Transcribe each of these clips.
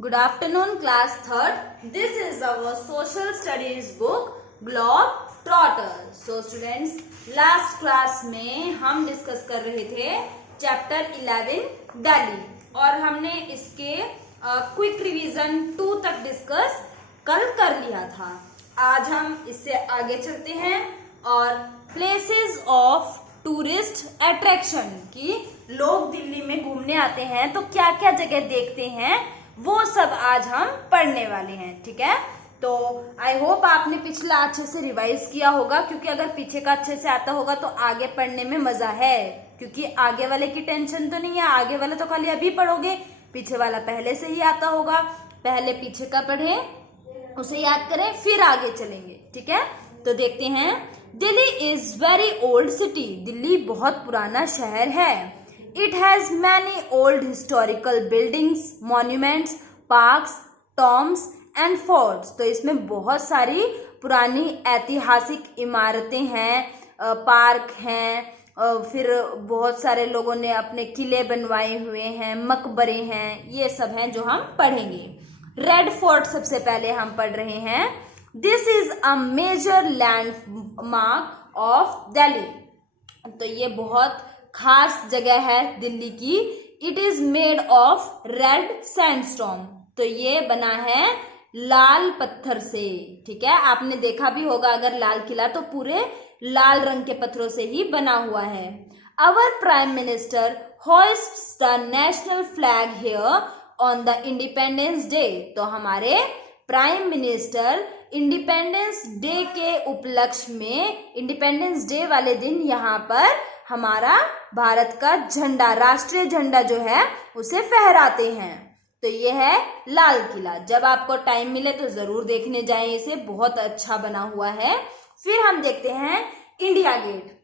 Good afternoon, class third. This is our social studies book Globetrotter. So students, last class में हम discuss कर रहे थे chapter 11 Delhi और हमने इसके क्विक रिवीजन 2 तक डिस्कस कल कर लिया था। आज हम इससे आगे चलते हैं और प्लेसेस ऑफ टूरिस्ट अट्रैक्शन की लोग दिल्ली में घूमने आते हैं तो क्या क्या जगह देखते हैं वो सब आज हम पढ़ने वाले हैं। ठीक है, तो आई होप आपने पिछला अच्छे से रिवाइज किया होगा, क्योंकि अगर पीछे का अच्छे से आता होगा तो आगे पढ़ने में मजा है, क्योंकि आगे वाले की टेंशन तो नहीं है। आगे वाला तो खाली अभी पढ़ोगे, पीछे वाला पहले से ही आता होगा। पहले पीछे का पढ़े, उसे याद करें, फिर आगे चलेंगे। ठीक है, तो देखते हैं। Delhi is very old city. Delhi बहुत पुराना शहर है। It has many old historical buildings, monuments, parks, tombs and forts. तो इसमें बहुत सारी पुरानी ऐतिहासिक इमारतें हैं, पार्क हैं, फिर बहुत सारे लोगों ने अपने किले बनवाए हुए हैं, मकबरे हैं, ये सब हैं जो हम पढ़ेंगे। रेड फोर्ट सबसे पहले हम पढ़ रहे हैं। This is a major landmark of Delhi. तो ये बहुत खास जगह है दिल्ली की। It is made of red sandstone. तो ये बना है लाल पत्थर से। ठीक है, आपने देखा भी होगा अगर लाल किला तो पूरे लाल रंग के पत्थरों से ही बना हुआ है। Our prime minister hoists the national flag here on the Independence Day. तो हमारे प्राइम मिनिस्टर इंडिपेंडेंस डे के उपलक्ष्य में, इंडिपेंडेंस डे वाले दिन यहाँ पर हमारा भारत का झंडा, राष्ट्रीय झंडा जो है उसे फहराते हैं। तो ये है लाल किला। जब आपको टाइम मिले तो जरूर देखने जाएं, इसे बहुत अच्छा बना हुआ है। फिर हम देखते हैं India Gate.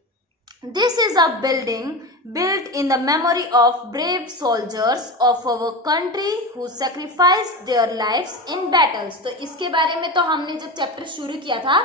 This is a building built in the memory of brave soldiers of our country who sacrificed their lives in battles. तो इसके बारे में तो हमने जब चैप्टर शुरू किया था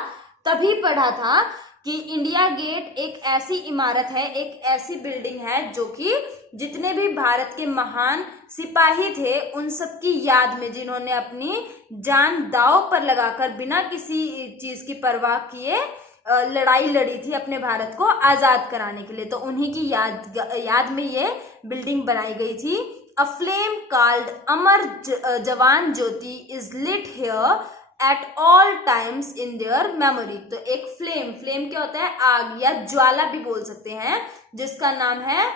तभी पढ़ा था कि इंडिया गेट एक ऐसी इमारत है, एक ऐसी बिल्डिंग है जो कि जितने भी भारत के महान सिपाही थे उन सब की याद में, जिन्होंने अपनी जान दांव पर लगाकर बिना किसी चीज की परवाह किए लड़ाई लड़ी थी अपने भारत को आजाद कराने के लिए, तो उन्हीं की याद में ये बिल्डिंग बनाई गई थी। अ flame called Amar Jawan Jyoti is lit here at all times in their memory. तो एक फ्लेम क्या होता है? आग या ज्वाला भी बोल सकते हैं, जिसका नाम है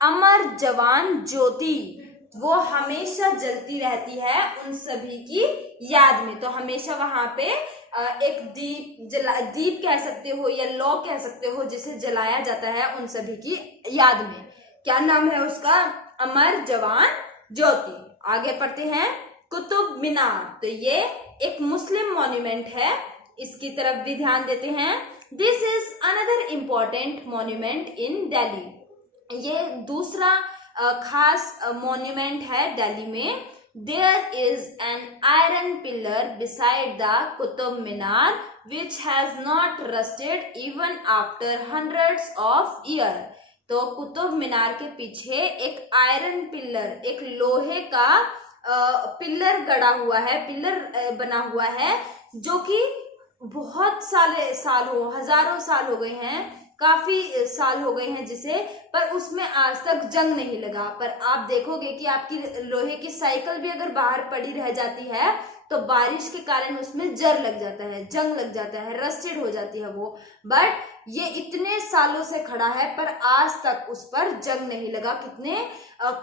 अमर जवान ज्योति। वो हमेशा जलती रहती है उन सभी की याद में। तो हमेशा वहां पे एक दीप कह सकते हो या लौ कह सकते हो, जिसे जलाया जाता है उन सभी की याद में। क्या नाम है उसका? अमर जवान ज्योति। आगे पढ़ते हैं। कुतुब मीनार। तो ये एक मुस्लिम मॉन्यूमेंट है, इसकी तरफ भी ध्यान देते हैं। This is another important monument in Delhi. ये दूसरा खास मॉन्यूमेंट है दिल्ली में। There is an iron pillar beside the Qutub Minar which has not rusted even after hundreds of years. तो कुतुब मीनार के पीछे एक आयरन पिलर, एक लोहे का पिलर गड़ा हुआ है, पिलर बना हुआ है, जो कि बहुत हजारों साल हो गए हैं, काफी साल हो गए हैं जिसे, पर उसमें आज तक जंग नहीं लगा। पर आप देखोगे कि आपकी लोहे की साइकिल भी अगर बाहर पड़ी रह जाती है तो बारिश के कारण उसमें जंग लग जाता है, रस्टेड हो जाती है वो। बट ये इतने सालों से खड़ा है पर आज तक उस पर जंग नहीं लगा। कितने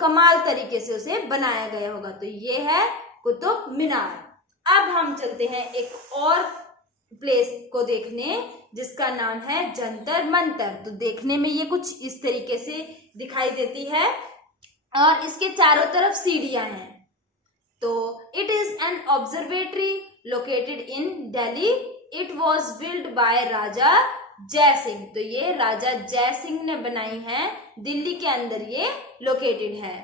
कमाल तरीके से उसे बनाया गया होगा। तो ये है कुतुब मीनार। अब हम चलते हैं एक और प्लेस को देखने, जिसका नाम है जंतर मंतर। तो देखने में ये कुछ इस तरीके से दिखाई देती है और इसके चारों तरफ सीढ़ियां हैं। तो it is an observatory located in Delhi. It was build by Raja Jai Singh. तो ये राजा जय सिंह ने बनाई है, दिल्ली के अंदर ये लोकेटेड है।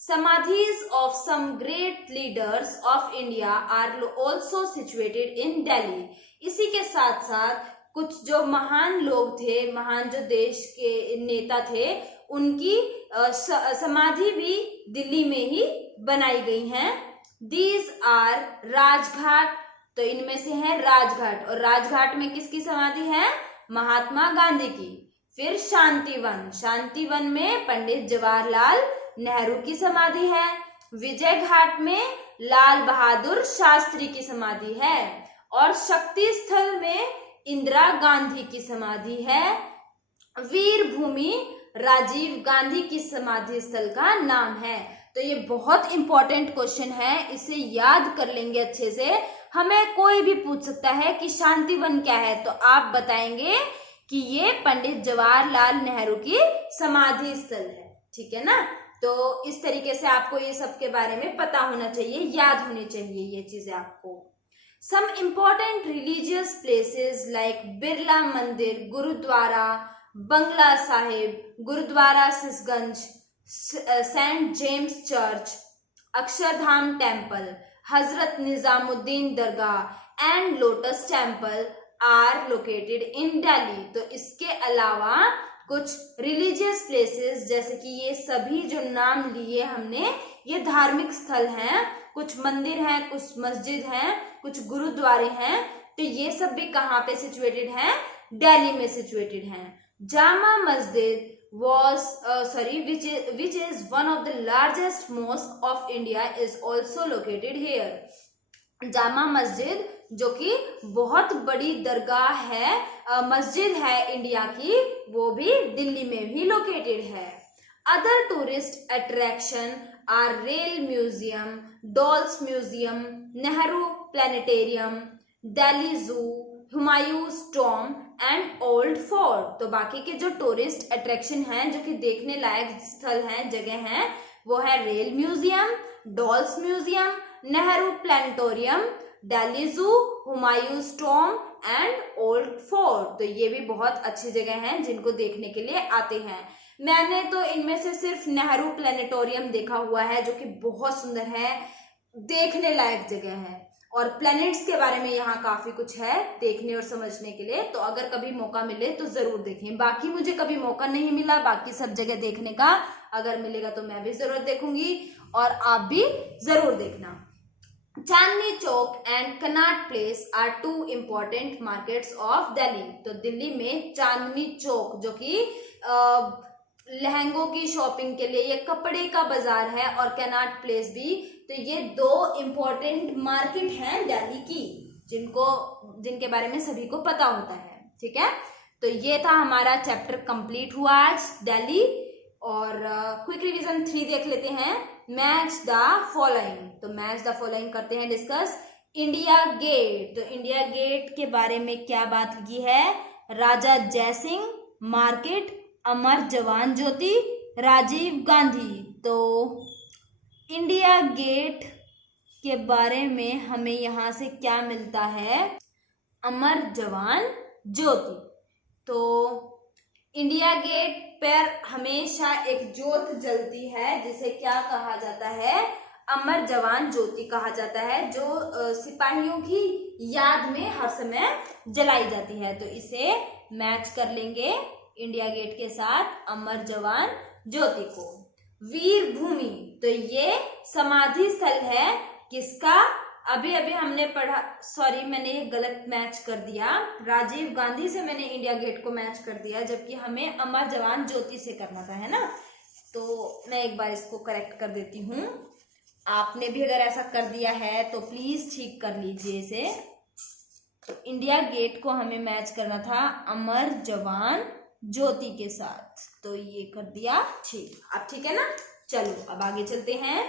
Samadhis of some great leaders of India are also situated in Delhi. इसी के साथ साथ कुछ जो महान लोग थे, महान जो देश के नेता थे, उनकी समाधि भी दिल्ली में ही बनाई गई हैं। दीज आर राजघाट, तो इनमें से है राजघाट, और राजघाट में किसकी समाधि है? महात्मा गांधी की। फिर शांतिवन, शांतिवन में पंडित जवाहरलाल नेहरू की समाधि है। विजय घाट में लाल बहादुर शास्त्री की समाधि है। और शक्ति स्थल में इंदिरा गांधी की समाधि है। वीर भूमि राजीव गांधी की समाधि स्थल का नाम है। तो ये बहुत इंपॉर्टेंट क्वेश्चन है, इसे याद कर लेंगे अच्छे से। हमें कोई भी पूछ सकता है कि शांतिवन क्या है, तो आप बताएंगे कि ये पंडित जवाहरलाल नेहरू की समाधि स्थल है। ठीक है ना? तो इस तरीके से आपको ये सब के बारे में पता होना चाहिए, याद होनी चाहिए ये चीजें आपको। Some important religious places like Birla Mandir, Gurudwara Bangla Sahib, Gurudwara Sisganj, Saint James Church, Akshardham temple, Hazrat Nizamuddin Dargah and Lotus Temple are located in Delhi. तो इसके अलावा कुछ रिलीजियस प्लेसेस, जैसे कि ये सभी जो नाम लिए हमने, ये धार्मिक स्थल हैं, कुछ मंदिर हैं, कुछ मस्जिद हैं, कुछ गुरुद्वारे हैं, तो ये सब भी कहाँ पे सिचुएटेड हैं? दिल्ली में सिचुएटेड हैं। Jama Masjid which is one of the largest mosque of India is also located here. Jama Masjid जो कि बहुत बड़ी दरगाह है, मस्जिद है इंडिया की, वो भी दिल्ली में भी लोकेटेड है। Other tourist attraction are rail museum, dolls museum, Nehru planetarium, Delhi zoo, Humayun's tomb and old fort. तो बाकी के जो टूरिस्ट अट्रैक्शन हैं, जो कि देखने लायक स्थल हैं, जगह हैं, वो है rail museum, dolls museum, Nehru planetarium, Delhi zoo, Humayun's tomb and old fort. तो ये भी बहुत अच्छी जगह हैं जिनको देखने के लिए आते हैं। मैंने तो इनमें से सिर्फ नेहरू प्लानिटोरियम देखा हुआ है, जो कि बहुत सुंदर है, देखने लायक जगह है, और प्लैनेट्स के बारे में यहाँ काफी कुछ है देखने और समझने के लिए। तो अगर कभी मौका मिले तो जरूर देखें। बाकी मुझे कभी मौका नहीं मिला बाकी सब जगह देखने का, अगर मिलेगा तो मैं भी जरूर देखूंगी और आप भी जरूर देखना। Chandni Chowk and Connaught Place are two important markets of Delhi. तो दिल्ली में चांदनी चौक, जो कि लहंगों की शॉपिंग के लिए, ये कपड़े का बाजार है, और कनॉट प्लेस भी। तो ये दो इम्पोर्टेंट मार्केट हैं दिल्ली की, जिनके बारे में सभी को पता होता है। ठीक है, तो ये था हमारा चैप्टर कंप्लीट हुआ आज दिल्ली। और क्विक रिवीजन 3 देख लेते हैं। मैच द फॉलोइंग, तो मैच द फॉलोइंग करते हैं डिस्कस। इंडिया गेट, तो इंडिया गेट के बारे में क्या बात की है? राजा जयसिंह, मार्केट, अमर जवान ज्योति, राजीव गांधी। तो इंडिया गेट के बारे में हमें यहाँ से क्या मिलता है? अमर जवान ज्योति। तो इंडिया गेट पर हमेशा एक ज्योत जलती है, जिसे क्या कहा जाता है? अमर जवान ज्योति कहा जाता है, जो सिपाहियों की याद में हर समय जलाई जाती है। तो इसे मैच कर लेंगे इंडिया गेट के साथ, अमर जवान ज्योति को। वीर भूमि, तो ये समाधि स्थल है किसका? अभी अभी हमने पढ़ा, सॉरी मैंने ये गलत मैच कर दिया, राजीव गांधी से मैंने इंडिया गेट को मैच कर दिया, जबकि हमें अमर जवान ज्योति से करना था, है ना? तो मैं एक बार इसको करेक्ट कर देती हूँ। आपने भी अगर ऐसा कर दिया है तो प्लीज ठीक कर लीजिए इसे। तो इंडिया गेट को हमें मैच करना था अमर जवान ज्योति के साथ, तो ये कर दिया ठीक। अब ठीक है ना? चलो अब आगे चलते हैं।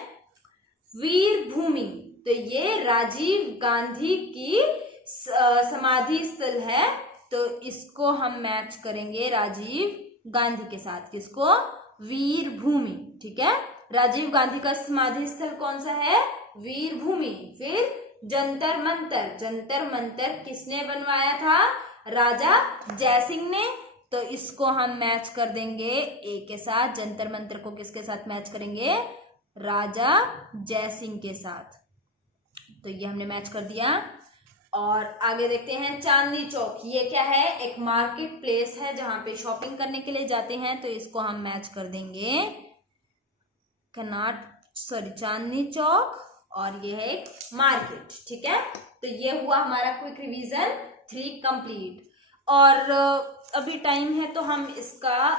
वीर भूमि, तो ये राजीव गांधी की समाधि स्थल है, तो इसको हम मैच करेंगे राजीव गांधी के साथ। किसको? वीर भूमि। ठीक है, राजीव गांधी का समाधि स्थल कौन सा है? वीर भूमि। फिर जंतर मंतर, जंतर मंतर किसने बनवाया था? राजा जयसिंह ने। तो इसको हम मैच कर देंगे ए के साथ। जंतर मंतर को किसके साथ मैच करेंगे? राजा जयसिंह के साथ। तो ये हमने मैच कर दिया। और आगे देखते हैं चांदनी चौक। ये क्या है? एक मार्केट प्लेस है जहां पे शॉपिंग करने के लिए जाते हैं, तो इसको हम मैच कर देंगे चांदनी चौक और ये है एक मार्केट। ठीक है, तो ये हुआ हमारा क्विक रिवीजन 3 कंप्लीट। और अभी टाइम है तो हम इसका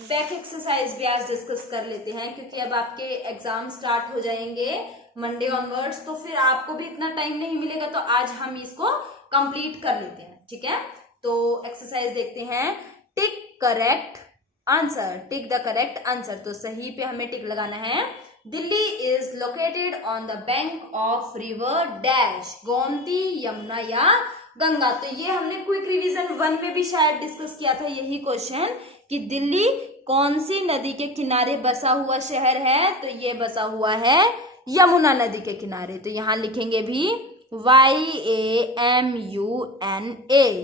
बैक एक्सरसाइज भी आज डिस्कस कर लेते हैं, क्योंकि अब आपके एग्जाम स्टार्ट हो जाएंगे मंडे ऑनवर्ड्स, तो फिर आपको भी इतना टाइम नहीं मिलेगा, तो आज हम इसको कंप्लीट कर लेते हैं। ठीक है, तो एक्सरसाइज देखते हैं। Tick correct answer, tick the correct answer, तो सही पे हमें टिक लगाना है। Delhi is located on the bank of river dash, Gomti, Yamuna या गंगा। तो ये हमने क्विक रिवीजन 1 में भी शायद डिस्कस किया था यही क्वेश्चन, कि दिल्ली कौन सी नदी के किनारे बसा हुआ शहर है, तो ये बसा हुआ है यमुना नदी के किनारे। तो यहां लिखेंगे भी YAMUNA,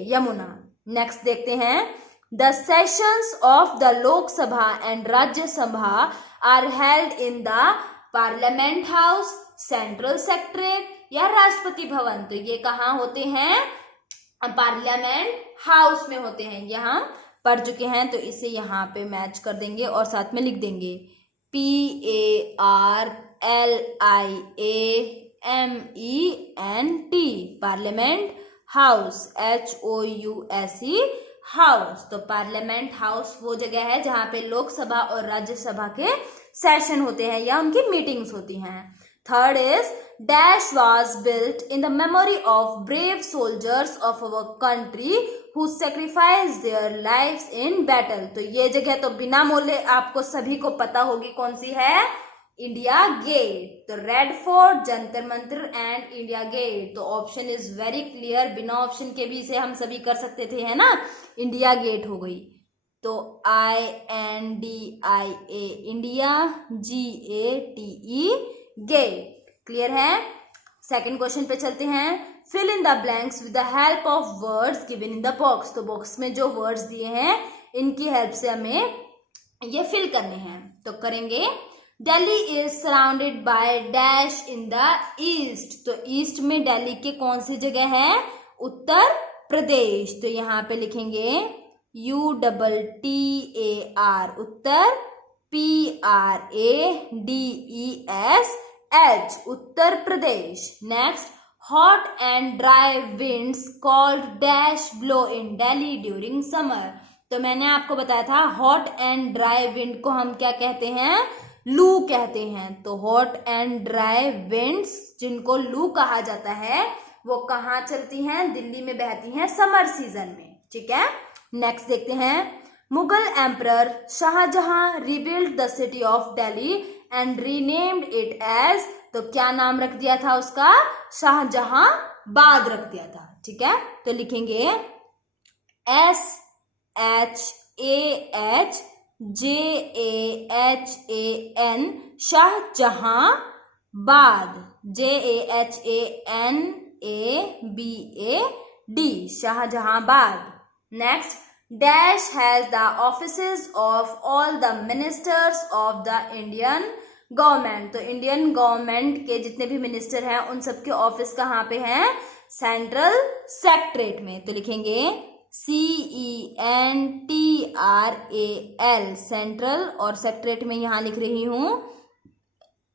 यमुना। नेक्स्ट देखते हैं। The sessions of the Lok Sabha and Rajya Sabha are held in the Parliament House, Central Secretariat या राष्ट्रपति भवन। तो ये कहाँ होते हैं? पार्लियामेंट हाउस में होते हैं। ये हम पढ़ चुके हैं, तो इसे यहाँ पे मैच कर देंगे और साथ में लिख देंगे PARLIAMENT, parliament house, HOUSE house. तो पार्लियामेंट हाउस वो जगह है जहां पे लोकसभा और राज्यसभा के सेशन होते हैं या उनकी मीटिंग्स होती हैं। Third is dash was built in the memory of brave soldiers of our country who sacrifice their lives in battle. तो ये जगह तो बिना मोले आपको सभी को पता होगी कौन सी है, इंडिया गेट। तो Red Fort, Jantar Mantar and India Gate. तो ऑप्शन इज वेरी क्लियर, बिना ऑप्शन के भी इसे हम सभी कर सकते थे, है ना। इंडिया गेट हो गई, तो INDIA India, GATE Gate. Clear है। सेकंड क्वेश्चन पे चलते हैं। Fill in the blanks with the help of words given in the box. तो बॉक्स में जो वर्ड्स दिए हैं इनकी हेल्प से हमें ये फिल करने हैं, तो करेंगे। Delhi is surrounded by dash in the east. तो ईस्ट में दिल्ली के कौन सी जगह है? उत्तर प्रदेश। तो यहाँ पे लिखेंगे UTTAR, Uttar, PRADESH, Uttar Pradesh. Next, hot and dry winds called dash blow in Delhi during summer. तो मैंने आपको बताया था हॉट एंड ड्राई विंड को हम क्या कहते हैं? लू कहते हैं। तो हॉट एंड ड्राई विंड्स जिनको लू कहा जाता है वो कहाँ चलती हैं? दिल्ली में बहती हैं समर सीजन में। ठीक है, नेक्स्ट देखते हैं। Mughal emperor Shah Jahan rebuild the city of Delhi and renamed it as. तो क्या नाम रख दिया था उसका? शाहजहां बाग रख दिया था। ठीक है, तो लिखेंगे SHAHJAHAN, Shahjahanabad, JAHANABAD, Shahjahanabad. Next, dash has the offices of all the ministers of the Indian government. तो इंडियन गवर्नमेंट के जितने भी मिनिस्टर हैं उन सबके ऑफिस कहाँ पे हैं? सेंट्रल सेक्रेटरीट में। तो लिखेंगे CENTRAL, सेंट्रल, और सेक्रेटरीट में यहां लिख रही हूं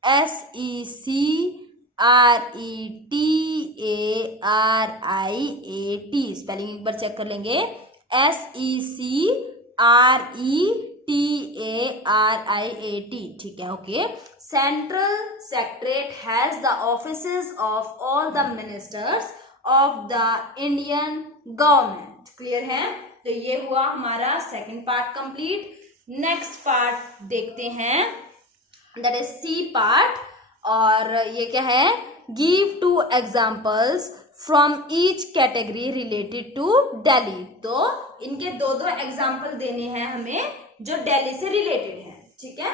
SECRETARIAT। स्पेलिंग एक बार चेक कर लेंगे, SECRETARIAT। ठीक है, okay. Central secretariat has the offices of all the ministers of the Indian government. Clear है। तो ये हुआ हमारा second part complete. Next part देखते हैं, दैट इज सी पार्ट। और ये क्या है? Give 2 examples from each category related to Delhi. तो इनके 2-2 एग्जाम्पल देने हैं हमें जो दिल्ली से रिलेटेड है। ठीक है,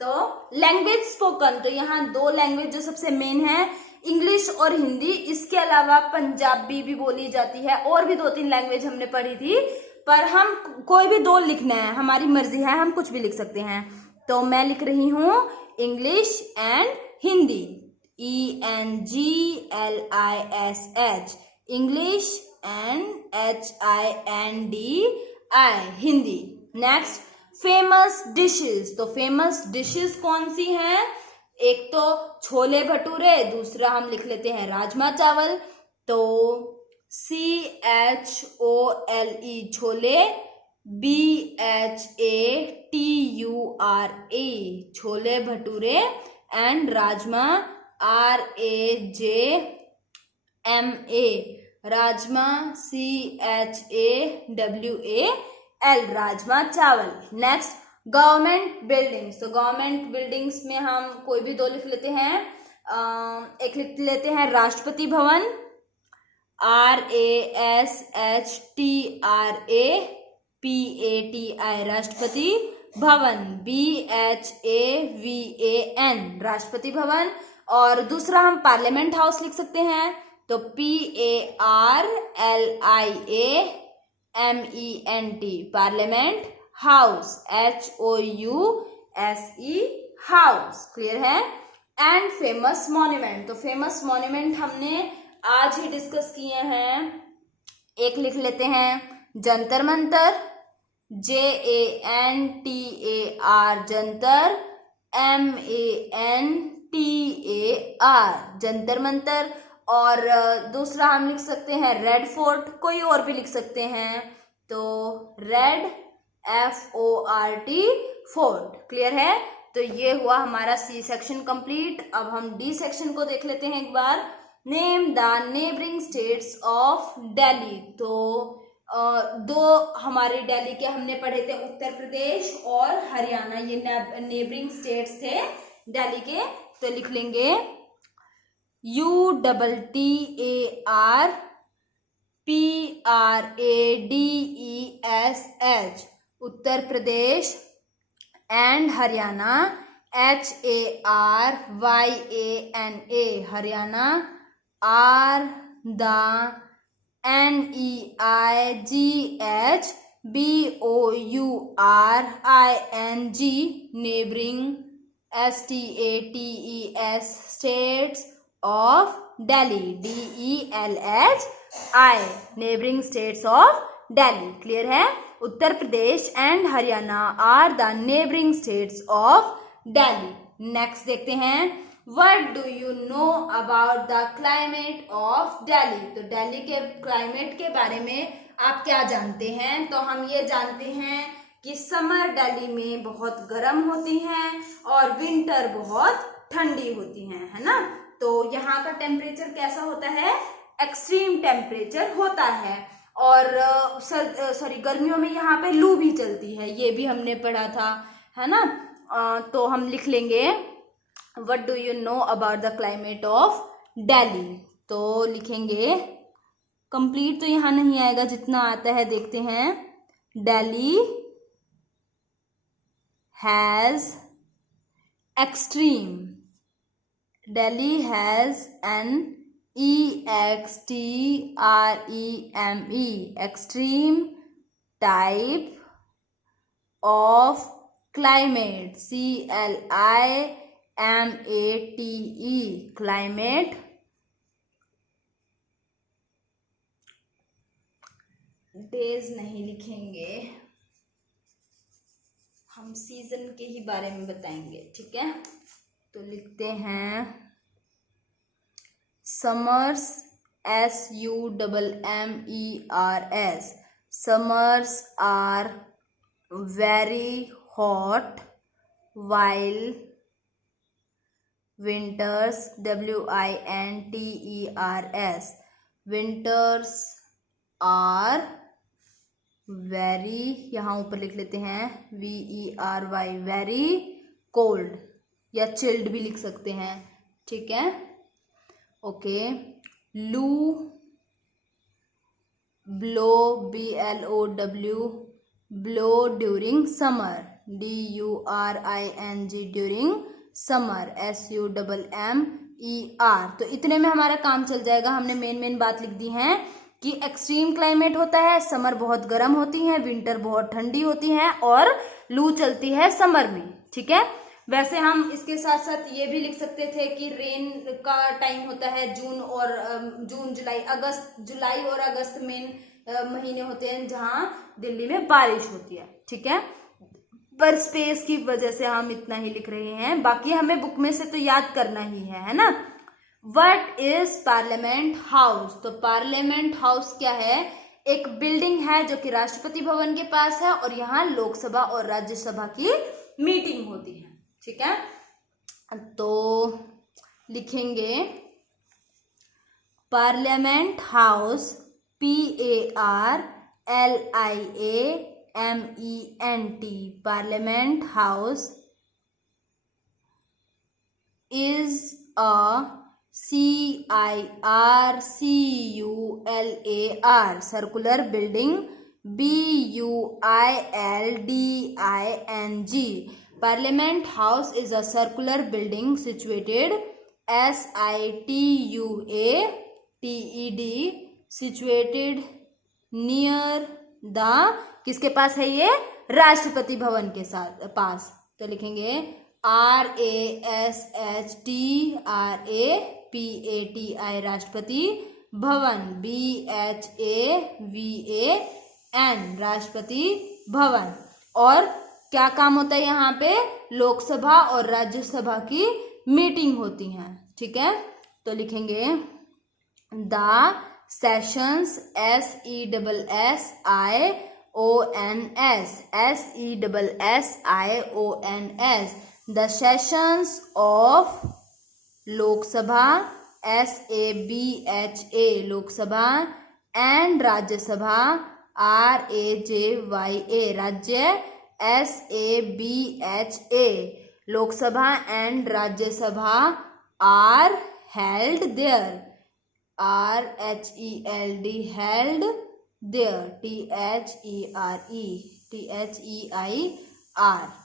तो लैंग्वेज स्पोकन, तो यहाँ 2 लैंग्वेज जो सबसे मेन है, इंग्लिश और हिंदी। इसके अलावा पंजाबी भी बोली जाती है, और भी 2-3 लैंग्वेज हमने पढ़ी थी, पर हम कोई भी 2 लिखना है, हमारी मर्जी है, हम कुछ भी लिख सकते हैं। तो मैं लिख रही हूं English and Hindi, ENGLISH, English and HINDI, Hindi. Next, famous dishes. तो फेमस डिशेस कौन सी हैं? एक तो छोले भटूरे, दूसरा हम लिख लेते हैं राजमा चावल। तो CHOLE chole, BHATURE chole bhature and rajma RAJMA rajma CHAWAL rajma chawal. Next government buildings. तो गवर्नमेंट बिल्डिंग्स में हम कोई भी दो लिख लेते हैं। एक लिख लेते हैं राष्ट्रपति भवन RASHTRAPATI राष्ट्रपति भवन, BHAVAN राष्ट्रपति भवन। और दूसरा हम पार्लियामेंट हाउस लिख सकते हैं। तो PARLIAMENT parliament house, HOUSE house. Clear है। And famous monument. तो फेमस मॉन्यूमेंट हमने आज ही डिस्कस किए हैं। एक लिख लेते हैं जंतर मंतर, JANTAR जंतर, MANTAR जंतर मंतर। और दूसरा हम लिख सकते हैं रेड फोर्ट, कोई और भी लिख सकते हैं। तो रेड FORT फोर्ट। क्लियर है। तो ये हुआ हमारा C सेक्शन कंप्लीट। अब हम D सेक्शन को देख लेते हैं एक बार। Name the neighbouring states of Delhi. तो दो हमारे दिल्ली के हमने पढ़े थे, उत्तर प्रदेश और हरियाणा, ये नेबरिंग स्टेट्स थे दिल्ली के। तो लिख लेंगे UTTARPRADESH Uttar Pradesh and Haryana, HARYANA Haryana, RNEIGHBOURING neighbouring, STATES states of Delhi, DELHI neighbouring states of Delhi. Clear है। Uttar Pradesh and Haryana are the neighbouring states of Delhi. Next देखते हैं what do you know about the climate of Delhi. तो दिल्ली के क्लाइमेट के बारे में आप क्या जानते हैं। तो हम ये जानते हैं कि समर दिल्ली में बहुत गर्म होती हैं और विंटर बहुत ठंडी होती है ना। तो यहाँ का टेम्परेचर कैसा होता है, एक्सट्रीम टेम्परेचर होता है। और गर्मियों में यहाँ पे लू भी चलती है, ये भी हमने पढ़ा था, है ना। तो हम लिख लेंगे what do you know about the climate of Delhi. तो लिखेंगे कंप्लीट तो यहाँ नहीं आएगा, जितना आता है देखते हैं। Delhi has extreme, Delhi has an EXTREME extreme type of climate, CLIMATE climate। Days नहीं लिखेंगे, हम सीजन के ही बारे में बताएंगे, ठीक है। तो लिखते हैं summers, SUMMERS summers are very hot while winters, WINTERS winters are very, यहाँ ऊपर लिख लेते हैं VERY वेरी कोल्ड, या चिल्ड भी लिख सकते हैं, ठीक है। ओके। लू blow, BLOW blow during summer, DURING during summer, SUMMER। तो इतने में हमारा काम चल जाएगा। हमने मेन बात लिख दी है कि एक्सट्रीम क्लाइमेट होता है, समर बहुत गर्म होती है, विंटर बहुत ठंडी होती है और लू चलती है समर में, ठीक है। वैसे हम इसके साथ साथ ये भी लिख सकते थे कि रेन का टाइम होता है जून जुलाई और अगस्त मेन महीने होते हैं जहां दिल्ली में बारिश होती है, ठीक है। पर स्पेस की वजह से हम इतना ही लिख रहे हैं, बाकी हमें बुक में से तो याद करना ही है ना। What is parliament house? तो पार्लियामेंट हाउस क्या है? एक बिल्डिंग है जो कि राष्ट्रपति भवन के पास है और यहाँ लोकसभा और राज्यसभा की मीटिंग होती है। ठीक है, तो लिखेंगे parliament house, PARLIAMENT, parliament house is a CIRCULAR circular building, BUILDING. Parliament House is a circular building situated SITUATED situated near the, किसके पास है ये? राष्ट्रपति भवन के साथ पास। तो लिखेंगे RASHTRAPATI राष्ट्रपति भवन, BHAVAN राष्ट्रपति भवन। और क्या काम होता है यहाँ पे? लोकसभा और राज्यसभा की मीटिंग होती है। ठीक है, तो लिखेंगे the sessions, SESSIONS, the sessions of Lok Sabha, SABHA Lok Sabha, and Rajya Sabha, RAJYA Rajya, SABHA Lok Sabha and Rajya Sabha are held there, RHELD held there, THERER।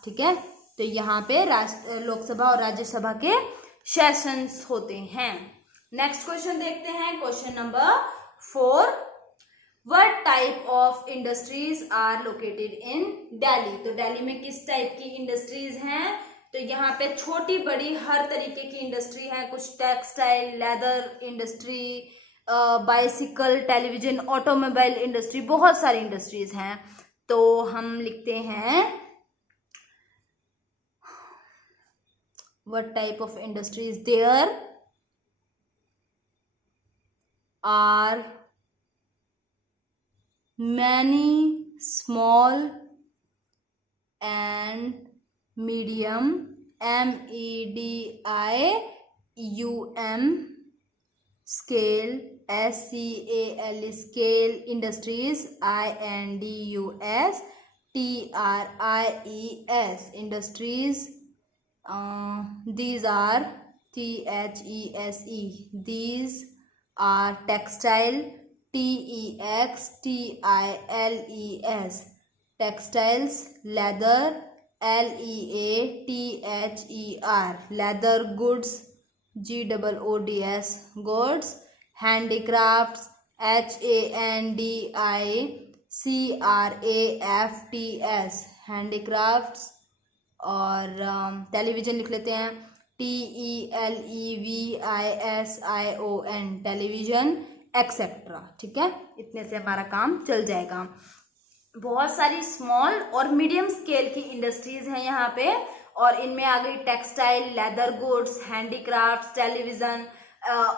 ठीक है, तो यहाँ पे लोकसभा और राज्यसभा के सेशंस होते हैं। नेक्स्ट क्वेश्चन देखते हैं, question number 4। What type of industries are located in Delhi? तो दिल्ली में किस टाइप की इंडस्ट्रीज हैं? तो यहाँ पे छोटी बड़ी हर तरीके की इंडस्ट्री है, कुछ textile, leather industry, bicycle, television, automobile industry, बहुत सारी इंडस्ट्रीज हैं। तो हम लिखते हैं what type of industries there are many small and medium medium scale scale industries industries industries. These are THESE. These are textile, TEXTILES, textiles, leather, LEATHER, leather goods, GOODS, goods, handicrafts, HANDICRAFTS, handicrafts, और television लिख लेते हैं, TELEVISION, television, etcetera. ठीक है, इतने से हमारा काम चल जाएगा। बहुत सारी स्मॉल और मीडियम स्केल की इंडस्ट्रीज हैं यहाँ पे, और इनमें आ गई textile, leather goods, handicraft, television,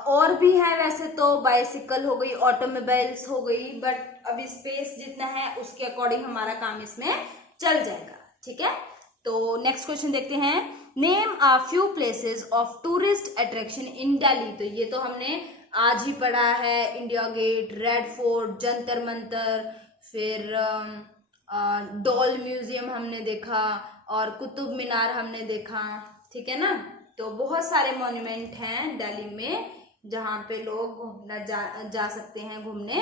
और भी है वैसे तो, बाइसिकल हो गई, ऑटोमोबाइल्स हो गई, बट अभी स्पेस जितना है उसके अकॉर्डिंग हमारा काम इसमें चल जाएगा। ठीक है, तो नेक्स्ट क्वेश्चन देखते हैं, name a few places of tourist attraction in Delhi. तो ये तो हमने आज ही पढ़ा है, India Gate, Red Fort, Jantar Mantar, फिर डॉल म्यूजियम हमने देखा, और कुतुब मीनार हमने देखा। ठीक है ना, तो बहुत सारे मॉन्यूमेंट हैं दिल्ली में जहाँ पे लोग जा सकते हैं घूमने।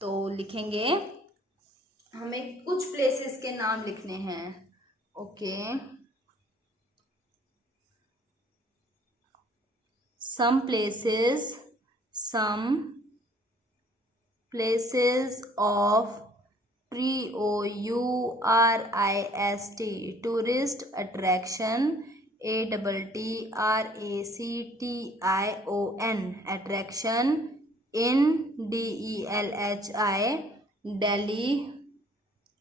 तो लिखेंगे, हमें कुछ प्लेसेस के नाम लिखने हैं। Okay, some places of tourist attraction, ATTRACTION, attraction in DELHI, Delhi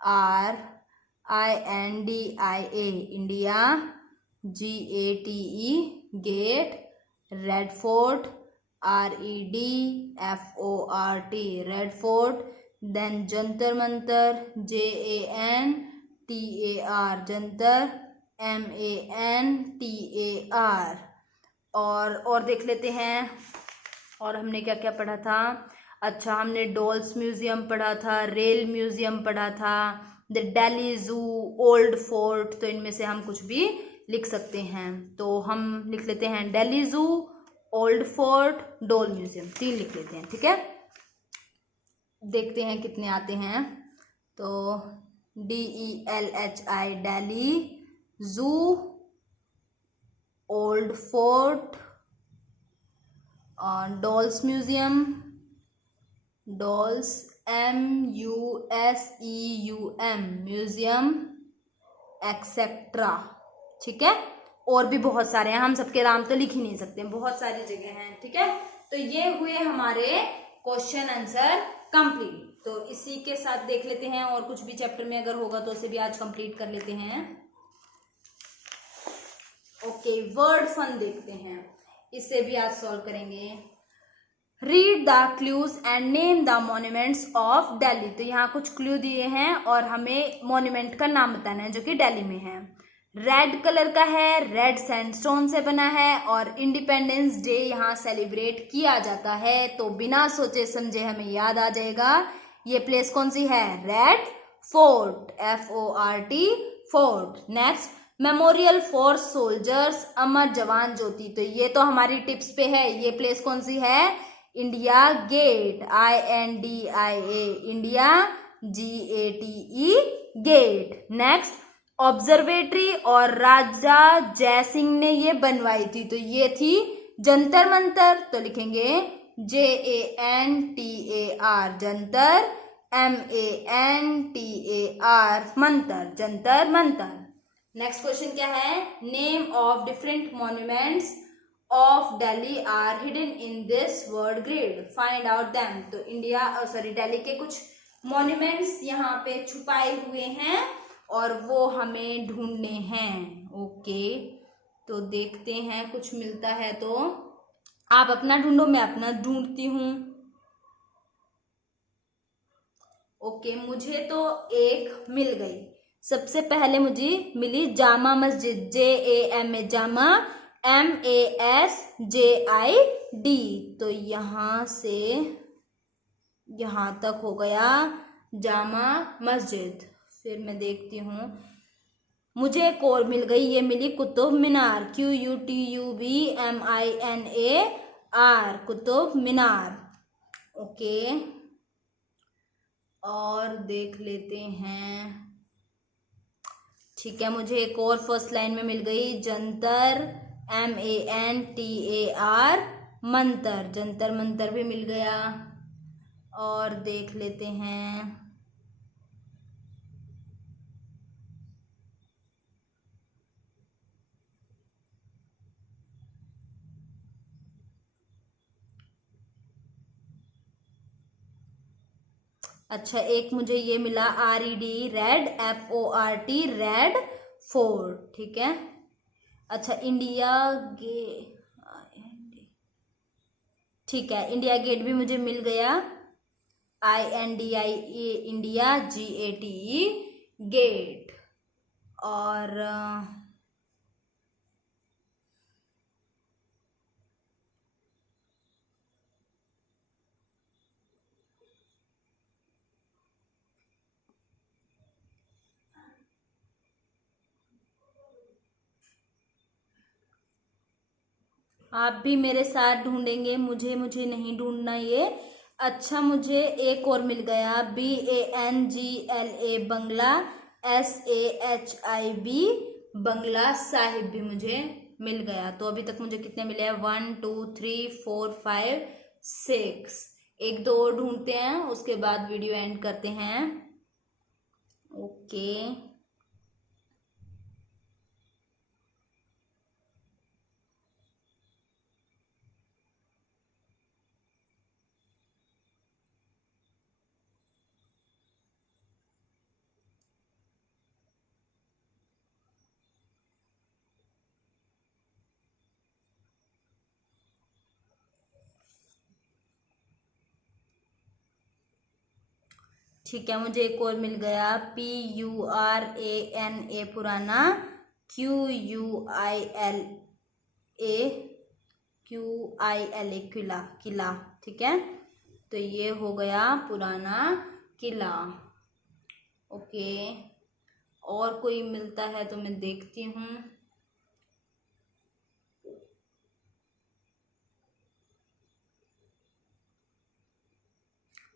are INDIA India, GATE Gate, Red Fort, REDFORT Red Fort, then Jantar Mantar, JANTAR Jantar, MANTAR। और देख लेते हैं और हमने क्या क्या पढ़ा था। अच्छा, हमने डॉल्स म्यूजियम पढ़ा था, रेल म्यूजियम पढ़ा था, द दिल्ली जू, ओल्ड फोर्ट। तो इनमें से हम कुछ भी लिख सकते हैं। तो हम लिख लेते हैं दिल्ली जू, ओल्ड फोर्ट, डॉल म्यूजियम, 3 लिख लेते हैं। ठीक है, देखते हैं कितने आते हैं। तो DELHI दिल्ली जू, old fort, dolls museum, dolls MUSEUM museum, etcetera. ठीक है, और भी बहुत सारे हैं, हम सबके नाम तो लिख ही नहीं सकते, बहुत सारी जगह हैं। ठीक है, तो ये हुए हमारे क्वेश्चन आंसर कंप्लीट। तो इसी के साथ देख लेते हैं, और कुछ भी चैप्टर में अगर होगा तो उसे भी आज कंप्लीट कर लेते हैं। ओके, वर्ड फन देखते हैं, इसे भी आज सॉल्व करेंगे। Read the clues and name the monuments of Delhi. तो यहाँ कुछ क्लू दिए हैं और हमें मॉन्यूमेंट का नाम बताना है जो कि दिल्ली में है। रेड कलर का है, रेड सैंडस्टोन से बना है, और इंडिपेंडेंस डे यहाँ सेलिब्रेट किया जाता है। तो बिना सोचे समझे हमें याद आ जाएगा ये प्लेस कौन सी है, red fort, FORT fort. Next, memorial for soldiers, Amar Jawan Jyoti. तो ये तो हमारी टिप्स पे है, ये प्लेस कौन सी है, India Gate, INDIA India, GATE Gate. Next, observatory और राजा जयसिंह ने ये बनवाई थी, तो ये थी जंतर मंतर। तो लिखेंगे JANTAR Jantar, MANTAR Mantar, Jantar Mantar. Next question क्या है, name of different monuments of Delhi are hidden in this word grid, find out them. तो दिल्ली के कुछ मॉन्यूमेंट्स यहाँ पे छुपाए हुए हैं और वो हमें ढूंढने हैं। ओके, तो देखते हैं कुछ मिलता है तो। आप अपना ढूंढो, मैं अपना ढूंढती हूँ। ओके, मुझे तो एक मिल गई। सबसे पहले मुझे मिली जामा मस्जिद, JAMA जामा, MASJID। तो यहाँ से यहाँ तक हो गया जामा मस्जिद। फिर मैं देखती हूँ, मुझे एक और मिल गई, ये मिली कुतुब मीनार, QUTUBMINAR कुतुब मीनार। ओके, और देख लेते हैं। ठीक है, मुझे एक और फर्स्ट लाइन में मिल गई, जंतर, MANTAR मंतर, जंतर मंतर भी मिल गया। और देख लेते हैं, अच्छा एक मुझे ये मिला, RED red, FORT red fort. ठीक है, अच्छा इंडिया गे, ठीक है, इंडिया गेट भी मुझे मिल गया, INDIA इंडिया, GATE गेट। और आप भी मेरे साथ ढूंढेंगे, मुझे नहीं ढूंढना ये। अच्छा, मुझे एक और मिल गया, BANGLA बंगला, SAHIB बंगला साहिब भी मुझे मिल गया। तो अभी तक मुझे कितने मिले हैं, 1 2 3 4 5 6। एक दो और ढूंढते हैं, उसके बाद वीडियो एंड करते हैं। ओके, ठीक है, मुझे एक और मिल गया PURANA पुराना, QUILA किला, किला। ठीक है, तो ये हो गया पुराना किला। ओके, और कोई मिलता है तो मैं देखती हूँ।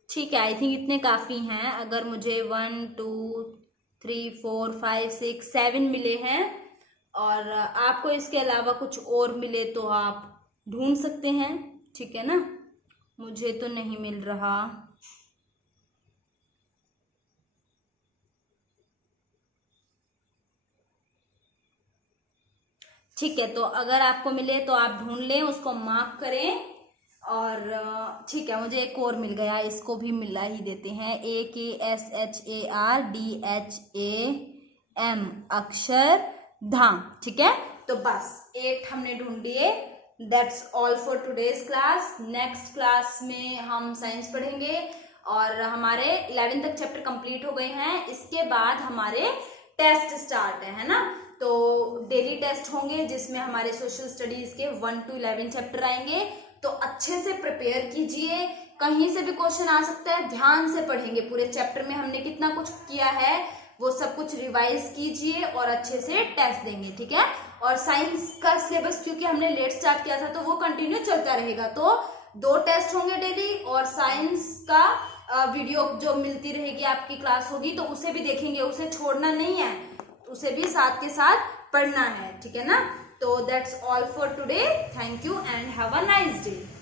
ठीक है, आई थिंक इतने काफ़ी हैं। अगर मुझे 1 2 3 4 5 6 7 मिले हैं और आपको इसके अलावा कुछ और मिले तो आप ढूंढ सकते हैं। ठीक है ना, मुझे तो नहीं मिल रहा। ठीक है, तो अगर आपको मिले तो आप ढूंढ लें, उसको मार्क करें। और ठीक है, मुझे एक और मिल गया, इसको भी मिला ही देते हैं। AKSHARDHAM, अक्षरधाम। ठीक है, तो बस 8 हमने ढूंढ लिए। That's all for today's class. Next class में हम साइंस पढ़ेंगे और हमारे 11 तक चैप्टर कंप्लीट हो गए हैं। इसके बाद हमारे टेस्ट स्टार्ट है ना, तो डेली टेस्ट होंगे जिसमें हमारे सोशल स्टडीज के 1 to 11 चैप्टर आएंगे। तो अच्छे से प्रिपेयर कीजिए, कहीं से भी क्वेश्चन आ सकता है, ध्यान से पढ़ेंगे। पूरे चैप्टर में हमने कितना कुछ किया है वो सब कुछ रिवाइज कीजिए और अच्छे से टेस्ट देंगे। ठीक है, और साइंस का सिलेबस क्योंकि हमने लेट स्टार्ट किया था तो वो कंटिन्यू चलता रहेगा। तो 2 टेस्ट होंगे डेली, और साइंस का वीडियो जो मिलती रहेगी, आपकी क्लास होगी तो उसे भी देखेंगे, उसे छोड़ना नहीं है, उसे भी साथ के साथ पढ़ना है। ठीक है ना, तो that's all for today. Thank you and have a nice day.